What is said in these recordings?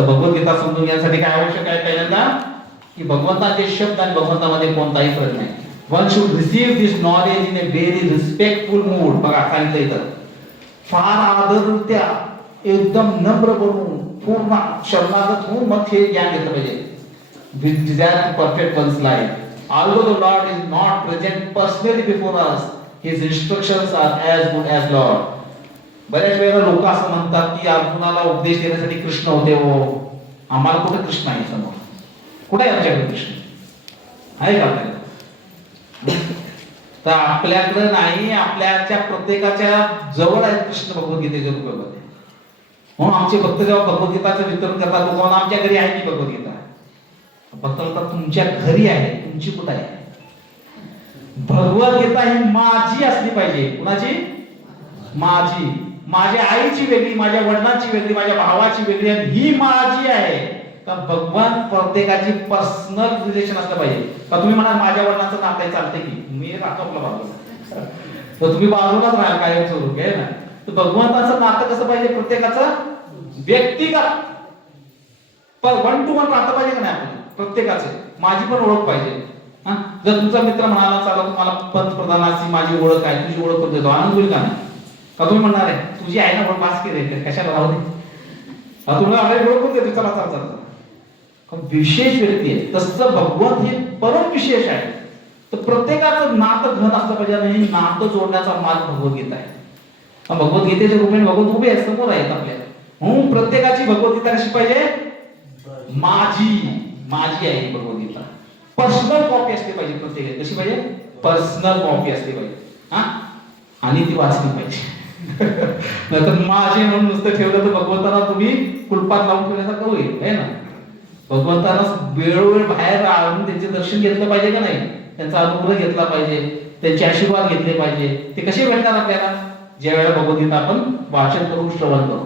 तर भगवद्गीता समजून घेण्यासाठी काय आवश्यक आहे? पहिल्यांदा की भगवंताचे शब्द आणि भगवंतामध्ये कोणताही फरक नाही. One should receive this knowledge in A very respectful mood. बघा सांगितलं इथं, फार आदरत्या, एकदम नम्र बनून, पूर्ण शरणागत होऊन मग हे ज्ञान घेतलं पाहिजे. With desire to perfect one's life. Although the Lord is not present personally before us, His instructions are as good as Lord. बऱ्याच वेळेला लोक असं म्हणतात की अर्जुनाला उपदेश देण्यासाठी कृष्ण होते. हो, आम्हाला कुठे कृष्ण आहे समोर? कुठे आहे आमच्याकडे कृष्ण? आहे का आपल्याकडे? तर आपल्याकडे नाही, आपल्याच्या प्रत्येकाच्या जवळ आहे कृष्ण भगवद्गीतेच्या रूपामध्ये. म्हणून आमचे भक्त जेव्हा भगवद्गीताचं वितरण करतात, लोकांना आमच्या घरी आहे की भगवद्गीता? भक्त तुमच्या घरी आहे, तुमची कुठे आहे? भगवद्गीता ही माझी असली पाहिजे. कुणाची? माझी. माझ्या आईची वेगळी, माझ्या वडिलांची वेगळी, माझ्या भावाची वेगळी, आणि ही माझी आहे. तर भगवान प्रत्येकाची पर्सनल रिलेशन असलं पाहिजे. का तुम्ही म्हणा माझ्या वडिलांचं नातं आहे, चालते की मी राहतो आपला बाजूला, तर तुम्ही बाजूलाच राहाल काय स्वरूप आहे ना. तर भगवंताचं नातं कसं पाहिजे? प्रत्येकाचं व्यक्तिगत, पण वन टू वन नातं पाहिजे का नाही आपलं प्रत्येकाचं? माझी पण ओळख पाहिजे. जर तुमचा मित्र म्हणाला चला तुम्हाला पंतप्रधानाची माझी ओळख आहे, तुझी ओळख करून देतो, आनंद होईल का नाही? का तुम्ही म्हणणार आहे तुझी आहे ना ओळख, पास केली कशाला राहू दे, तुम्हाला ओळख करून देतो, चला चला चला. विशेष व्यक्ती आहे. तसं भगवंत हे परम विशेष आहे. तर प्रत्येकाचं नातं घन असलं पाहिजे, आणि नातं जोडण्याचा मार्ग भगवद्गीता आहे. भगवद्गीतेच्या रूपाने भगवंत उभे आहेत, समोर आहेत आपल्या. म्हणून प्रत्येकाची भगवद्गीता कशी पाहिजे? माझी आहे भगवद्गीता. पर्सनल कॉपी असली पाहिजे प्रत्येकाची. कशी पाहिजे? पर्सनल कॉपी असली पाहिजे. आणि ती वाचली पाहिजे. नाहीतर माझे म्हणून नुसतं ठेवलं तर भगवंताला तुम्ही कुलपात लावून ठेवण्यासारखं होईल, आहे ना. भगवंताला वेळोवेळ बाहेर आणून त्यांचे दर्शन घेतलं पाहिजे का नाही? त्यांचा अनुग्रह घेतला पाहिजे, त्यांचे आशीर्वाद घेतले पाहिजे. ते कसे भेटणार आपल्याला? ज्या वेळेला भगवद्गीता आपण वाचन करू, श्रवण करू.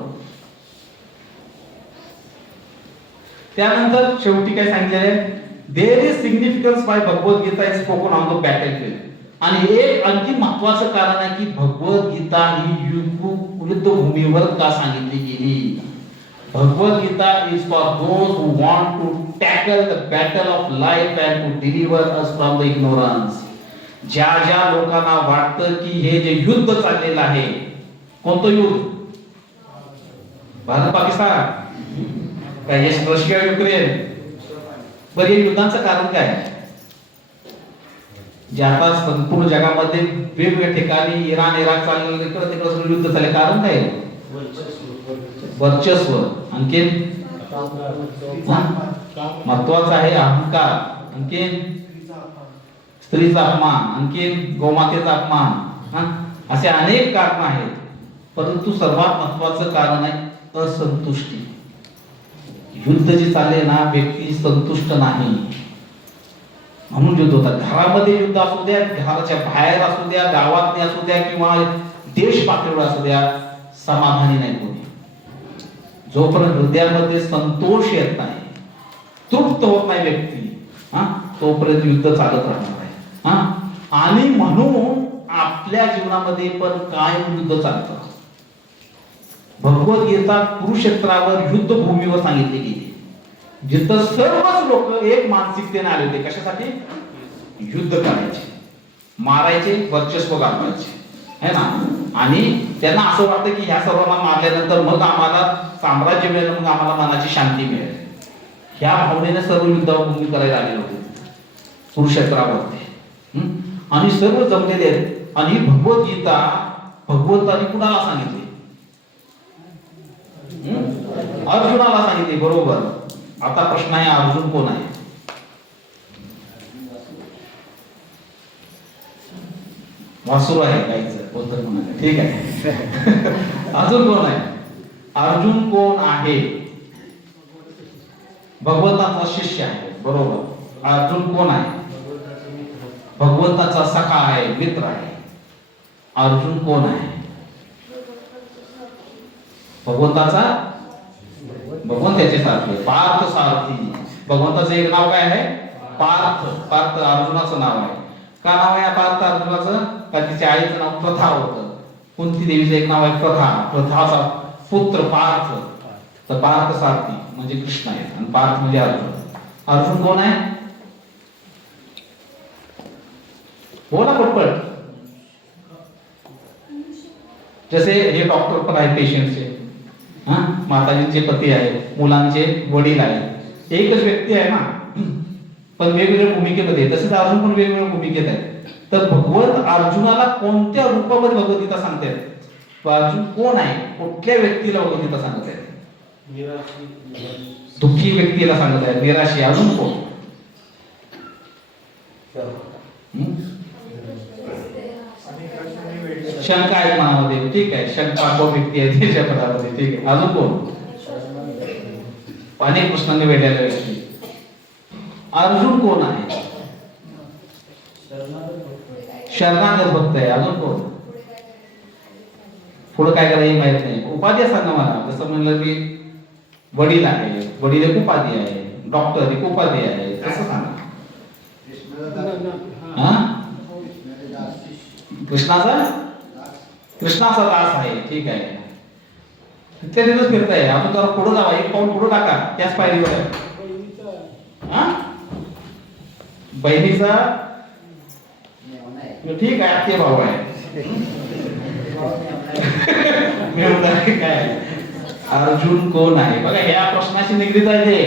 त्यानंतर शेवटी काय सांगितलेलं आहे? There is significance by Bhagavad Gita is spoken on the battlefield. आणि एक आणखी महत्वाचं कारण आहे की भगवद्गीता ही युद्धभूमीवर का सांगितली गेली. Bhagavad Gita is for those who want to tackle the battle of life and to deliver us from the ignorance. ज्या ज्या लोकांना वाटतं की हे जे युद्ध चाललेलं आहे, कोणतं युद्ध? भारत पाकिस्तान काय, रशिया युक्रेन? बरं, या युद्धांचं कारण काय? जे आता संपूर्ण जगामध्ये वेगवेगळ्या ठिकाणी इराण इराक चाललेलं, इकडे तिकडे युद्ध चालले, कारण काय? वर्चस्व. आणखीन महत्वाचं आहे अहंकार. आणखीन स्त्रीचा अपमान, आणखीन गोमातेचा अपमान. असे अनेक कारण आहेत. परंतु सर्वात महत्वाचं कारण आहे असंतुष्टी. युद्ध जे चालले ना, व्यक्ती संतुष्ट नाही म्हणून युद्ध होतात. घरामध्ये युद्ध असू द्या, घराच्या बाहेर असू द्या, गावात असू द्या, किंवा देश पातळीवर असू द्या, समाधानी नाही कोणी. जोपर्यंत हृदयामध्ये संतोष येत नाही, तृप्त होत नाही व्यक्ती, तोपर्यंत युद्ध चालत राहणार आहे. आणि म्हणून आपल्या जीवनामध्ये पण कायम युद्ध चालतं. भगवद्गीता कुरुक्षेत्रावर युद्धभूमीवर सांगितली गेली, जिथं सर्वच लोक एक मानसिकतेने आले होते. कशासाठी? युद्ध करायचे, मारायचे, वर्चस्व गाजवायचे, है ना. आणि त्यांना असं वाटतं की ह्या सर्वांना मारल्यानंतर मग आम्हाला साम्राज्य मिळेल, मग आम्हाला मनाची शांती मिळेल. ह्या भावनेने सर्व युद्धभूमी करायला आलेले होते कुरुक्षेत्रावरती. आणि सर्व जमलेले आहेत. आणि भगवद्गीता भगवंतानी कुणाला सांगितली? अर्जुनाला सांगितली, बरोबर. आता प्रश्न आहे, अर्जुन कोण आहे? वासुर आहे गाईचं, बोलतात म्हणाले, ठीक आहे. अर्जुन कोण आहे? अर्जुन कोण आहे? भगवंताचा शिष्य आहे, बरोबर. अर्जुन कोण आहे? भगवंताचा सखा आहे, मित्र आहे. अर्जुन कोण आहे? भगवंताचा, भगवंत त्याचे सारखे, पार्थ सारथी. भगवंताचं एक नाव काय आहे? पार्थ. पार्थ अर्जुनाचं नाव आहे. का नाव आहे पार्थ अर्जुनाचं? का तिच्या आईचं नाव प्रथा होतं. कुंती देवीचं एक नाव आहे प्रथा, प्रथाचा पुत्र पार्थ. तर पार्थ सारथी म्हणजे कृष्ण आहे आणि पार्थ म्हणजे अर्जुन. अर्जुन कोण आहे? बोला पटपट. जसे हे डॉक्टर पण आहे पेशंटचे, हा, माताजींचे पती आहेत, मुलांचे वडील आहेत, एकच व्यक्ती आहे ना, पण वेगवेगळ्या भूमिकेमध्ये. तसेच अर्जुन पण वेगवेगळ्या भूमिकेत आहे. तर भगवंत अर्जुनाला कोणत्या रूपामध्ये भगवद्गीता सांगते? अर्जुन कोण आहे, कुठल्या व्यक्तीला भगवद्गीता सांगत आहे? दुःखी व्यक्तीला सांगत आहे, निराशी. अजून कोण? शंका आहे मनामध्ये, ठीक आहे, शंका कोण व्यक्ती आहे त्याच्या पदामध्ये, ठीक आहे. अजून कोण? अनेक कृष्णाने वेढलेला व्यक्ती. अर्जुन कोण आहे? शरणागत भक्त आहे. अजून कोण? पुढे काय करायचं माहित नाही. उपाधी सांगा मला. जसं म्हणलं की वडील आहे, वडील एक उपाधी आहे, डॉक्टर एक उपाधी आहे, असं सांगा. कृष्णाचा दास आहे, ठीक आहे. तिथे तिथंच फिरताय. आपण जरा पुढे जावा, एक पाऊल पुढे टाका, त्याच पायरीवर. बहिणीचा, ठीक आहे, आत्ते भाऊ आहे. काय अर्जुन कोण आहे? बघा, या प्रश्नाशी निगडीत आहे ते.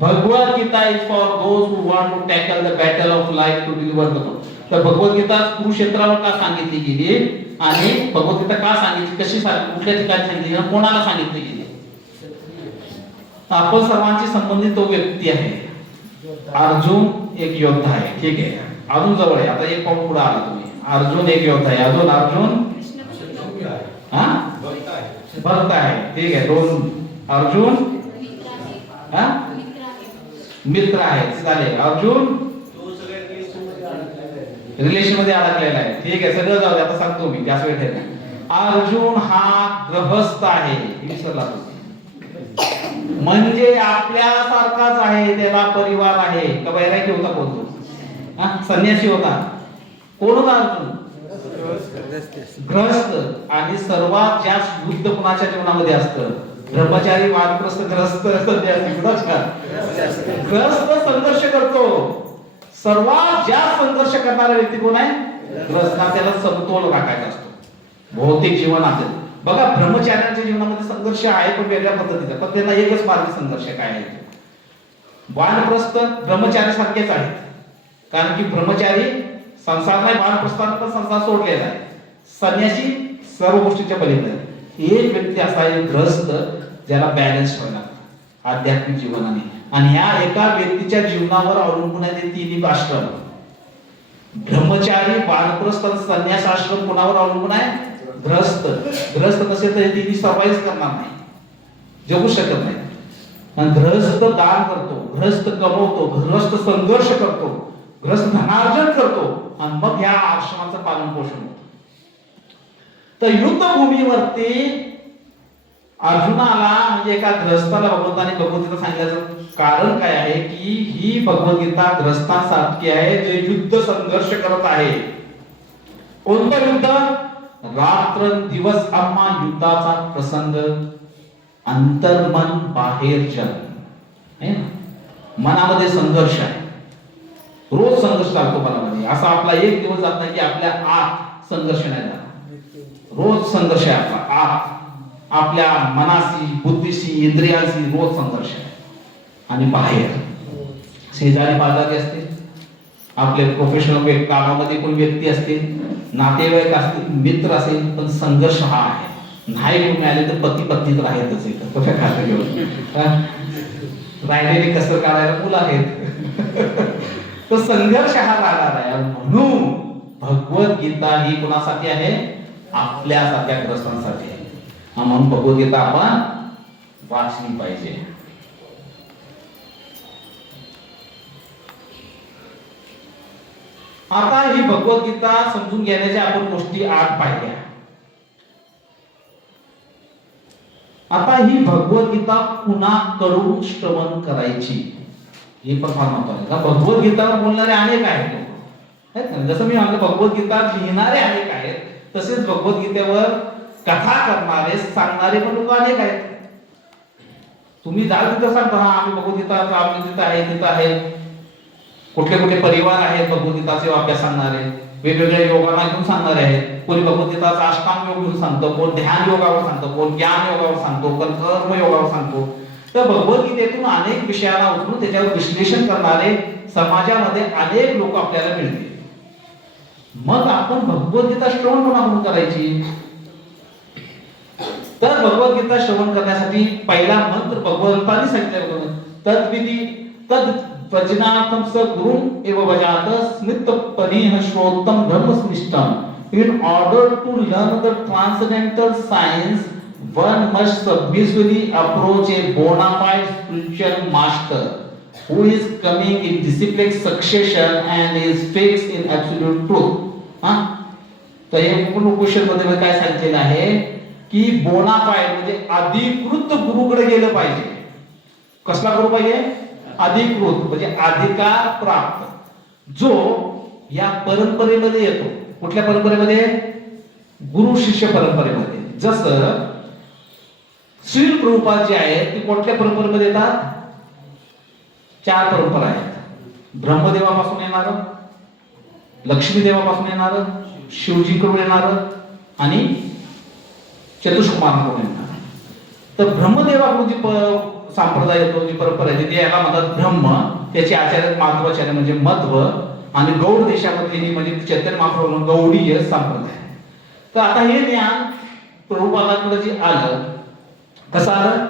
Bhagavad Gita is for those who want to tackle the battle of life to deliver the truth. तर भगवद्गीता कुरुक्षेत्रावर का सांगितली गेली आणि भगवद्गीता का सांगितली, कशी सांगितली, कुठल्या ठिकाणी सांगितली, कोणाला सांगितली गेली? आपण सर्वांशी संबंधित तो व्यक्ती आहे. अर्जुन एक योद्धा आहे, ठीक आहे. अजून जवळ आहे, आता एक पाऊल पुढे आला तुम्ही. अर्जुन एक योद्धा आहे. अजून अर्जुन भक्त आहे, ठीक आहे. दोन. अर्जुन मित्र आहे, झाले. अर्जुन रिलेशन मध्ये अडकलेला आहे, ठीक आहे. सगळं जाऊ दे, आता सांगतो मी, जास्त वेळ ठेवला. अर्जुन हा गृहस्थ आहे, विसरला म्हणजे आपल्यासारखाच आहे, त्याला परिवार आहे. का वैराग्य होता बोलतो, संन्यासी होता? कोण होता अर्जुन? गृहस्थ. आणि सर्वात जास्त युद्ध कोणाच्या जीवनामध्ये असतं? ब्रह्मचारी, वानप्रस्थ, ग्रस्त, ग्रस्त संघर्ष करतो. सर्वात जास्त संघर्ष करणारा व्यक्ती कोण आहे? ग्रस्त. त्याला समतोल राखायचा असतो भौतिक जीवनात. बघा, ब्रह्मचार्यांच्या जीवनामध्ये संघर्ष आहे, पण वेगळ्या पद्धतीचा. पण त्यांना एकच मार्ग संघर्ष काय आहे? वानप्रस्थ ब्रह्मचारी सारखेच आहेत, कारण की ब्रह्मचारी संसार नाही, वानप्रस्थानं पण संसार सोडलेला आहे. संन्यासी सर्व गोष्टीच्या पलीकडे. एक व्यक्ती असा आहे ग्रस्त, ज्याला बॅलन्स व्हायला आध्यात्मिक जीवनाने. आणि ह्या एका व्यक्तीच्या जीवनावर अवलंबून आहे ते तिन्ही आश्रम. ब्रह्मचारी, वानप्रस्थ, संन्यास आश्रम कोणावर अवलंबून आहे? ग्रस्त. ग्रस्त नसेल तर हे तिन्ही सर्वाइव्ह करणार नाही, जगू शकत नाही. आणि ग्रस्त दान करतो, ग्रस्त कमवतो, ग्रस्त संघर्ष करतो, ग्रस्त धनार्जन करतो, आणि मग ह्या आश्रमाचं पालन पोषण होतं. तर युद्धभूमीवरती अर्जुनाला, म्हणजे एका ग्रस्ताला भगवंताने भगवद्गीता सांगितल्याचं कारण काय आहे की ही भगवद्गीता ग्रस्तांसारखी आहे, जे युद्ध संघर्ष करत आहे. कोणतं युद्ध? रात्र दिवस आम्हा युद्धाचा प्रसंग, अंतर्मन बाहेर जग. मनामध्ये संघर्ष आहे, रोज संघर्ष चालतो मनामध्ये. असा आपला एक दिवस जात नाही की आपल्या आत संघर्ष नाही झाला. रोज संघर्ष आहे आपला आत, आपल्या मनाशी, बुद्धीशी, इंद्रियांशी रोज संघर्ष आहे. आणि बाहेर शेजारी पाजारी असते, आपले प्रोफेशनल कामामध्ये कोण व्यक्ती असते, नातेवाईक असतील, मित्र असेल, पण संघर्ष हा आहे. नाही कोण मिळाले तर पती पत्नी तर आहेतच, राहिलेली कसर काढायला मुलं आहेत. तर संघर्ष हा राहणार आहे. म्हणून भगवद्गीता ही कोणासाठी आहे? आपल्यासारख्या ग्रस्तांसाठी आहे. म्हणून भगवद्गीता आपण वाचली पाहिजे. आता ही भगवद्गीता समजून घेण्याच्या आपण गोष्टी आठ पाहिल्या. आता ही भगवद्गीता कुणाकडून श्रवण करायची हे पण फार महत्त्वाचं आहे. भगवद्गीतावर बोलणारे अनेक आहेत, जसं मी म्हटलं भगवद्गीता लिहिणारे अनेक आहेत, तसेच भगवद्गीतेवर कथा करणारे सांगणारे पण लोक अनेक आहेत. तुम्ही जाल तिथं सांगता हा आम्ही भगवद्गीता तिथं आहे. कुठले कुठले परिवार आहेत भगवद्गीताचे वाक्य सांगणारे, वेगवेगळ्या योगांना घेऊन सांगणारे आहेत. कोणी भगवद्गीताचा अष्टांग योग घेऊन सांगतो, कोण ध्यान योगावर सांगतो, कोण ज्ञान योगावर सांगतो, कोण कर्म योगावर सांगतो. तर भगवद्गीतेतून अनेक विषयाला उचलून त्याच्यावर विश्लेषण करणारे समाजामध्ये अनेक लोक आपल्याला मिळतील. मग आपण भगवद्गीता श्रवण कोणाकडून करायची? तर भगवद्गीता श्रवण करण्यासाठी पहिला मंत्र भगवंतांनी सांगितलेला होता, तद्विधी तद वचनार्थम स गुरुम एव वजात स्मित परिह श्रोतम धर्मनिष्ठम. In order to learn the transcendental science, one must submissively approach a bona fide spiritual master who is coming in disciplic succession and is fixed in absolute truth. तर हे क्वेश्चन मध्ये काय सांगितलेलं आहे की बोनाफाईड म्हणजे अधिकृत गुरुकडे गेलं पाहिजे. कसला गुरु पाहिजे? अधिकृत म्हणजे अधिकार प्राप्त, जो या परंपरेमध्ये येतो. कुठल्या परंपरेमध्ये? गुरु शिष्य परंपरेमध्ये. जसं श्री प्रभुपाद जे आहेत ते कुठल्या परंपरेमध्ये येतात? 4 परंपरा आहेत. ब्रह्मदेवापासून येणार, लक्ष्मी देवापासून येणार, शिवजीकडून येणार आणि चतुष्कुमारांकडून येणार. तर ब्रह्मदेवाकडून जी संप्रदाय येतो, जी परंपरा येते ती याला म्हणतात ब्रह्म. त्याचे आचार्य माध्वाचार्य म्हणजे मध्व, आणि गौड देशामधली म्हणजे चैतन्य महाप्रभू गौडीय संप्रदाय. तर आता हे ज्ञान प्रभुपादांकडे जे आलं, कसं आलं?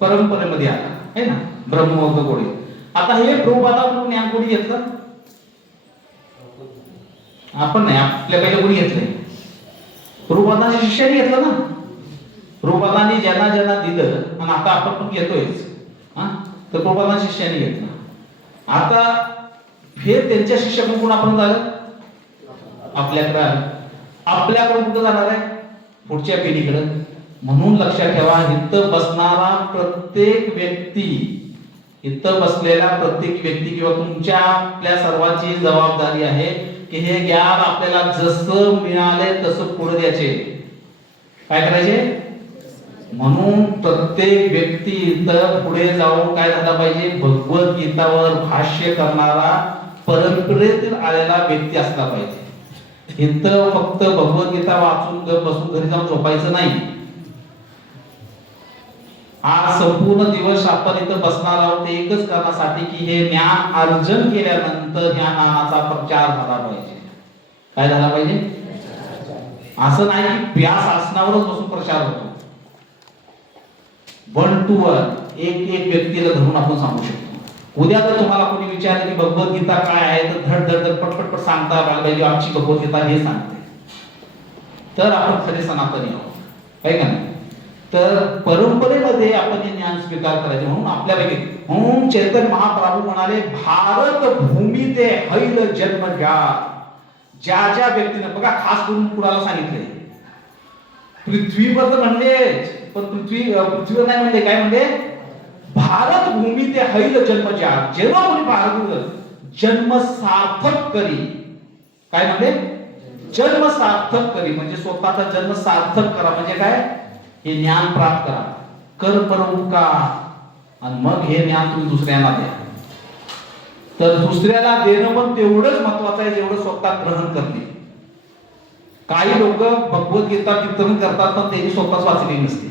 परंपरेमध्ये आलं आहे ना, ब्रह्मबौद्ध गोडी. आता हे प्रभुपादांकडून ज्ञान कोणी घेतलं? आपण नाही, आपल्या पहिले कोणी घेतलंय? प्रभुपादांच्या शिष्याने घेतलं ना. प्रभुपादांनी ज्यांना ज्यांना दिलं आणि आता आपण पण घेतोयच. तर प्रभुपादांच्या शिष्याने घेतलं. आता हे त्यांच्या शिष्याकडून आपण झालं आपल्याकडे आलं. आपल्याकडून कुठं जाणार आहे? पुढच्या पिढीकडे. म्हणून लक्षात ठेवा, इथं बसणारा प्रत्येक व्यक्ती, इथं बसलेला प्रत्येक व्यक्ती किंवा तुमच्या आपल्या सर्वांची जबाबदारी आहे की हे ज्ञान आपल्याला जसं मिळाले तसं पुढे द्यायचे. काय करायचे? म्हणून प्रत्येक व्यक्ती इथं पुढे जाऊन काय झाला पाहिजे? भगवद्गीतावर भाष्य करणारा परंपरेतील आलेला व्यक्ती असला पाहिजे. इथं फक्त भगवद्गीता वाचून बसून घरी जाऊन झोपायचं नाही. आज संपूर्ण दिवस आपण इथं बसणार आहोत एकच कारणासाठी की हे ज्ञान अर्जन केल्यानंतर या ज्ञानाचा प्रचार झाला पाहिजे. काय झाला पाहिजे? असं नाही की व्यास आसनावरच बसून प्रचार होतो. 1 to 1 एक व्यक्तीला धरून आपण सांगू शकतो. उद्या जर तुम्हाला कोणी विचारलं की भगवद्गीता काय आहे, तर धड धड धड पटपट सांगता पाहिजे आमची भगवद्गीता हे सांगते. तर आपण खरे सनातनी आहोत, काय का नाही? तर परंपरेमध्ये आपण हे ज्ञान स्वीकार करायचे. म्हणून आपल्यापैकी म्हणून चैतन्य महाप्रभू म्हणाले, भारत भूमी ते हैल जन्म घ्या. ज्या ज्या व्यक्तीने बघा खास करून कुणाला सांगितले? पृथ्वीवर तर म्हणले, पण पृथ्वीवर नाही म्हणले. काय म्हणले? भारत भूमी ते हैल जन्म ज्या. जेव्हा कोणी भारत जन्म सार्थक करी. काय म्हणले? जन्म सार्थक करी म्हणजे स्वतःचा जन्म सार्थक करा. म्हणजे काय? हे ज्ञान प्राप्त करा. कर उपकार आणि मग हे ज्ञान तुम्ही दुसऱ्यांना द्या. तर दुसऱ्याला देणं पण तेवढंच महत्वाचं आहे जेवढं स्वतः ग्रहण करणे. काही लोक भगवद्गीता कीर्तन करतात पण त्यांनी स्वतःच वाचली नसते.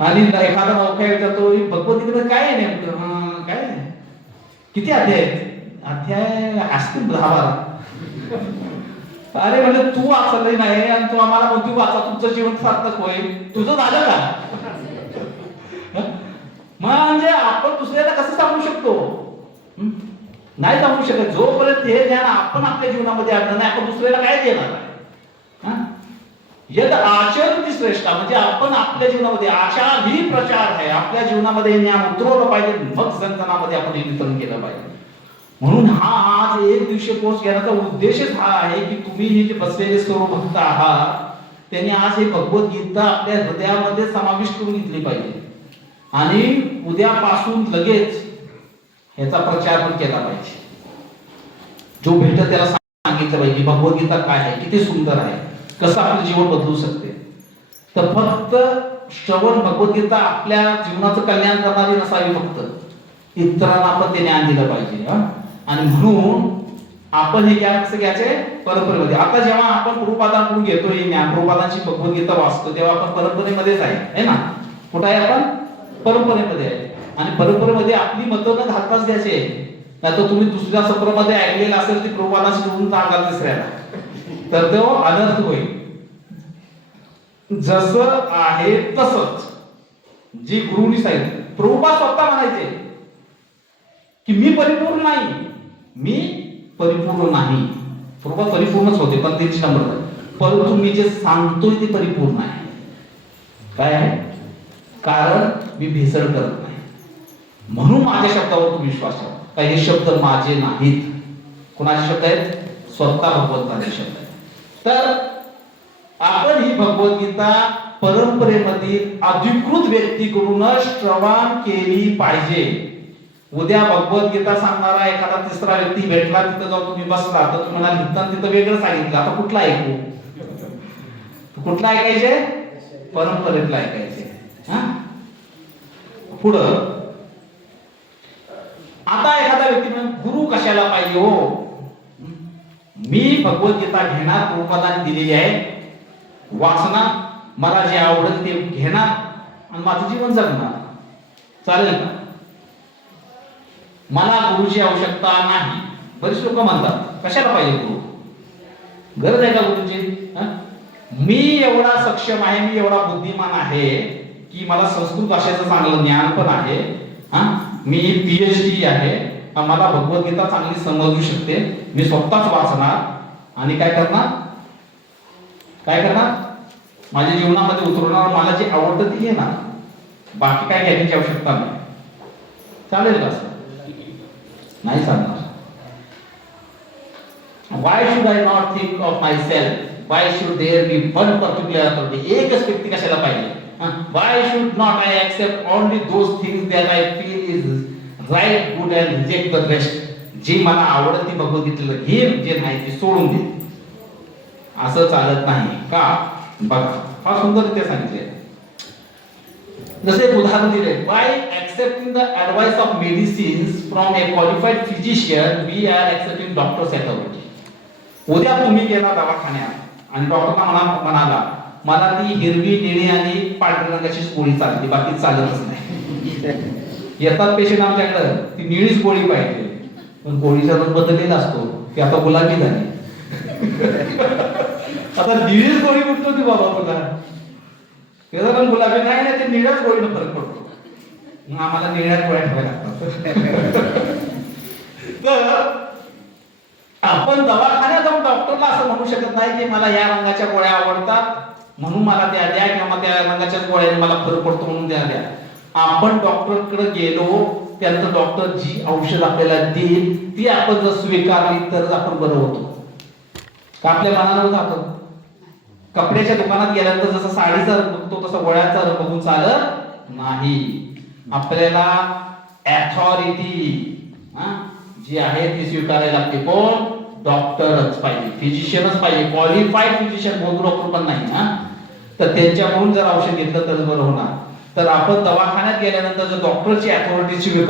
आणि एखादा नौका विचारतो भगवद्गीतेमध्ये काय आहे नेमकं? काय किती अध्याय आहेत? अध्याय असतील 10-12. अरे म्हणजे तू वाचलंय नाही आणि तू आम्हाला म्हणतो वाचा, तुमचं जीवन सार्थक होईल. तुझं झालं का? म्हणजे आपण दुसऱ्याला कसं सांगू शकतो? नाही सांगू शकत. जोपर्यंत हे ज्ञान आपण आपल्या जीवनामध्ये आणलं नाही, आपण दुसऱ्याला काय देणार आहे? यद आचरती श्रेष्ठ म्हणजे आपण आपल्या जीवनामध्ये आचार ही प्रचार आहे. आपल्या जीवनामध्ये ज्ञान उतरवलं पाहिजे, मग संतानामध्ये आपण हे वितरण केलं पाहिजे. म्हणून हा आज एक दिवशीय कोर्स घेण्याचा उद्देशच हा आहे की तुम्ही हे जे बसलेले सर्व भक्त आहात त्यांनी आज हे भगवद्गीता आपल्या हृदयामध्ये समाविष्ट करून घेतली पाहिजे. आणि उद्यापासून लगेच ह्याचा प्रचार पण केला पाहिजे. जो भेटत त्याला सांगितलं पाहिजे भगवद्गीता काय आहे, किती सुंदर आहे. कसं आपलं जीवन बदलू शकते. तर फक्त श्रवण भगवद्गीता आपल्या जीवनाचं कल्याण करणारी नसावी, फक्त इतरांना आपण ते ज्ञान दिलं पाहिजे. आणि म्हणून आपण हे ज्ञान कसं घ्यायचे, परंपरेमध्ये. आता जेव्हा आपण प्रभुपादांकडून घेतो हे ज्ञान, प्रभुपादांची भगवद्गीता वाचतो, तेव्हा आपण परंपरेमध्येच आहे ना. कुठं आहे आपण? परंपरेमध्ये आहे. आणि परंपरेमध्ये आपली मतं न घालताच द्यायचे. नाही तर तुम्ही दुसऱ्या सत्रामध्ये ऐकलेलं असेल ते प्रभुपादांशी जोडून सांगाल तिसऱ्याला, तर तो अनर्थ होईल. जसं आहे तसंच जी गुरुनी सांगितलं. प्रभुपाद स्वतः म्हणायचे की मी परिपूर्ण नाही, मी परिपूर्ण नाही. प्रभुपाद परिपूर्णच होते, पण ते नंबर, परंतु मी जे सांगतोय ते परिपूर्ण आहे. काय आहे? कारण मी भेसळ करत नाही, म्हणून माझ्या शब्दावर तुम्ही विश्वास ठेवा. काही हे शब्द माझे नाहीत. कोणाचे शब्द आहेत? स्वतः भगवंताचे शब्द आहेत. तर आपण ही भगवद्गीता परंपरेमधील अधिकृत व्यक्तीकडूनच श्रवण केली पाहिजे. उद्या भगवद्गीता सांगणारा एखादा तिसरा व्यक्ती भेटला, तिथं जाऊन तुम्ही बसला, तर तुम्ही म्हणाल तिथं वेगळं सांगितलं, आता कुठला ऐकू? कुठला ऐकायचे? परंपरेतला ऐकायचे. पुढं आता एखादा व्यक्ती म्हणून गुरु कशाला पाहिजे हो? मी भगवद्गीता घेणार, प्रभुपादांनी दिलेली आहे, वाचणार, मला जे आवडेल ते घेणार आणि माझं जीवन जगणार. चालेल का? मला गुरुची आवश्यकता नाही. बरेच लोक म्हणतात कशाला पाहिजे गुरु? गरज आहे का गुरुची? मी एवढा सक्षम आहे, मी एवढा बुद्धिमान आहे की मला संस्कृत भाषेचं चांगलं ज्ञान पण आहे, मी PhD आहे, मला भगवद्गीता चांगली समजू शकते, मी स्वतःच वाचणार आणि काय करणार? काय करणार? माझ्या जीवनामध्ये उतरवणार, मला जे आवडतं ते घेणार, बाकी काय घ्यायची आवश्यकता नाही. चालेल का? नाही चालणार. Why should I not think of myself? Why should there be one particular authority? एकच व्यक्ती कशाला पाहिजे? Why should not I accept only those things that I feel is right, good and reject the rest? जे मला आवडत ती भगवद्गीतेला घे, जे नाही ते सोडून दे. असं चालत नाही का? बघा, फार सुंदर ते सांगितले. जसे एक उदाहरण दिले, bye accepting the advice of medicines from a qualified physician, we are accepting doctor's authority. उद्या तुम्ही गेला दवाखान्यात आणि डॉक्टरना म्हणाला मला ती हिरवी, निळी आणि पांढऱ्या रंगाची गोळी चालते, बाकी चालतच नाही. येतात पेशंट आमच्याकडे, ती निळीच गोळी पाहिजे, पण गोळीचा रंग बदललेला असतो, ती आता गुलाबी झाली. आता निळीच गोळी कुठली होती बाबा तुला? त्याचा रंग गुलाबी नाही ना, ते निळ्याच गोळीनं फरक पडतो. मग आम्हाला निळ्याच गोळ्या ठेवायला लागतात. तर आपण दवाखान्यात जाऊन डॉक्टरला असं म्हणू शकत नाही की मला या रंगाच्या गोळ्या आवडतात म्हणून मला त्या द्या, किंवा त्या रंगाच्या गोळ्याने मला फरक पडतो म्हणून त्या द्या. आपण डॉक्टरकडे गेलो, त्यानंतर डॉक्टर जी औषध आपल्याला देईल ती आपण जर स्वीकारली तरच आपण बरं होतो. का आपल्या मनानं होतं? आपण कपड्याच्या दुकानात गेल्यानंतर जसं साडीचा रंग बघतो तसं गोळ्याचा रंग बघून चालत नाही. आपल्याला अथॉरिटी जी आहे ती स्वीकारायला लागते. कोण? डॉक्टरच पाहिजे, फिजिशियनच पाहिजे, क्वालिफाईड फिजिशियन, बोलू डॉक्टर पण नाही. तर त्यांच्याकडून जर औषध घेतलं तर बरं होणार. तर आपण दवाखान्यात गेल्यानंतर जर डॉक्टरची अथॉरिटी स्वीकार